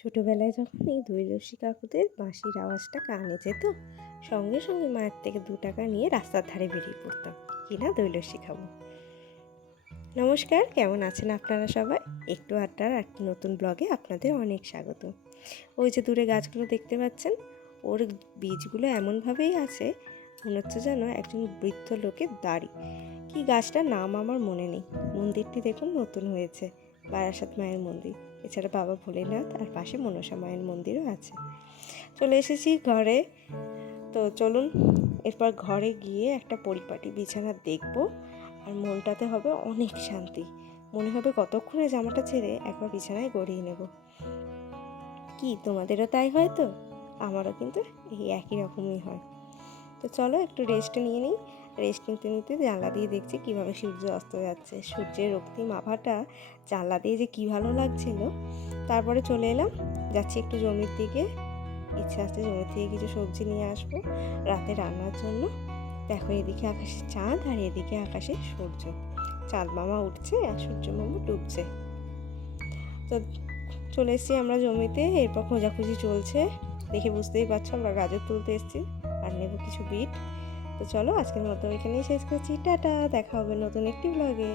ছোটোবেলায় যখন এই দৈলসী কাকুদের বাঁশির আওয়াজটা কানে যেত, সঙ্গে সঙ্গে মায়ের থেকে 2 টাকা নিয়ে রাস্তার ধারে বেরিয়ে পড়তাম কিনা দৈলসী খাবো। নমস্কার, কেমন আছেন আপনারা সবাই? একটু আড্ডার একটি নতুন ব্লগে আপনাদের অনেক স্বাগত। ওই যে দূরে গাছগুলো দেখতে পাচ্ছেন, ওর বীজগুলো এমনভাবেই আছে মনে হচ্ছে যেন একজন বৃদ্ধ লোকের দাড়ি। কি গাছটার নাম আমার মনে নেই। মন্দিরটি দেখুন নতুন হয়েছে, বারাসাত মায়ের মন্দির। এছাড়া বাবা ভোলেনাথ আর পাশে মনসা মায়ের মন্দিরও আছে। চলে এসেছি ঘরে, তো চলুন এরপর ঘরে গিয়ে একটা পরিপাটি বিছানা দেখব, আর মনটাতে হবে অনেক শান্তি। মনে হবে কতক্ষণে জামাটা ছেড়ে একবার বিছানায় গড়িয়ে নেব। কি তোমাদেরও তাই হয় তো? আমারও কিন্তু এই একই রকমই হয়। তো চলো একটু রেস্ট নিয়ে নিই। রেস্ট নিতে নিতে জানলা দিয়ে দেখছি কীভাবে সূর্য অস্ত যাচ্ছে। সূর্যের রক্তিম আভাটা জানলা দিয়ে যে কী ভালো লাগছিল। তারপরে চলে এলাম, যাচ্ছি একটু জমির দিকে। ইচ্ছা আছে জমি থেকে কিছু সবজি নিয়ে আসবো রাতে রান্নার জন্য। দেখো এদিকে আকাশে চাঁদ আর এদিকে আকাশে সূর্য। চাঁদ মামা উঠছে আর সূর্য মামা ডুবছে। তো চলে এসেছি আমরা জমিতে, এরপর খোঁজাখুঁজি চলছে। দেখে বুঝতেই পারছো আমরা গাজর তুলতে এসেছি আর নেব কিছু বিট। তো চলো আজকের মতো এখানেই শেষ করছি। টাটা, দেখা হবে নতুন একটি ব্লগে।